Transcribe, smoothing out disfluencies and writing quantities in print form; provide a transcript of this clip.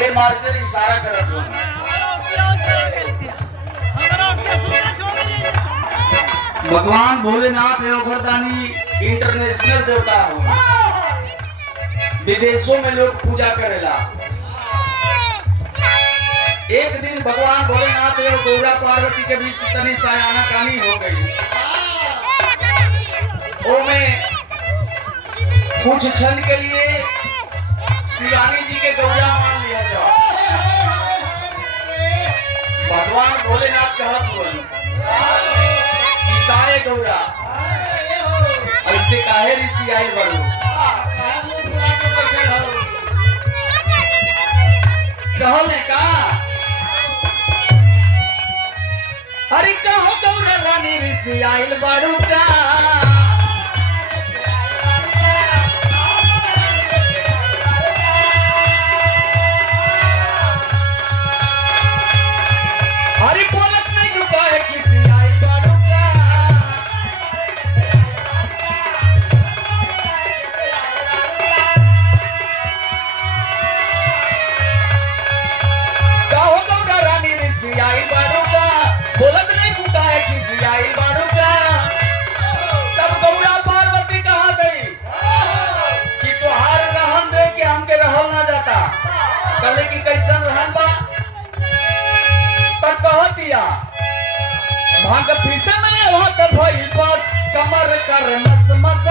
अरे मास्टर इशारा करत हो भगवान भोलेनाथ है घरदानी इंटरनेशनल देवता हो, विदेशों में लोग पूजा करेला। एक दिन भगवान भोलेनाथ और गौरा पार्वती के बीच तनी सायाना कहानी हो गई। ओ में कुछ क्षण के लिए शिवानी जी के गौरा मान लिया जाओ। भगवान भोलेनाथ कहत बोली काहे गौरा ऐसे काहे ऋषि आए बड़ो कहले का अरे कहो गौरा रानी ऋषि आइल बड़ू का अरे बोलत नहीं रुका है किसी आई बड़ू का कहो गौरा रानी ऋषि आई बड़ू का बोलत नहीं रुका है किसी आई बड़ू का। तब गौरा पार्वती कहाँ गई कि तोहार रहन दे के हमके रहल ना जाता। कहले कि कैसन रहन बा कहतिया भांग पीसे में वहां तक भइल बस कमर कर मस मस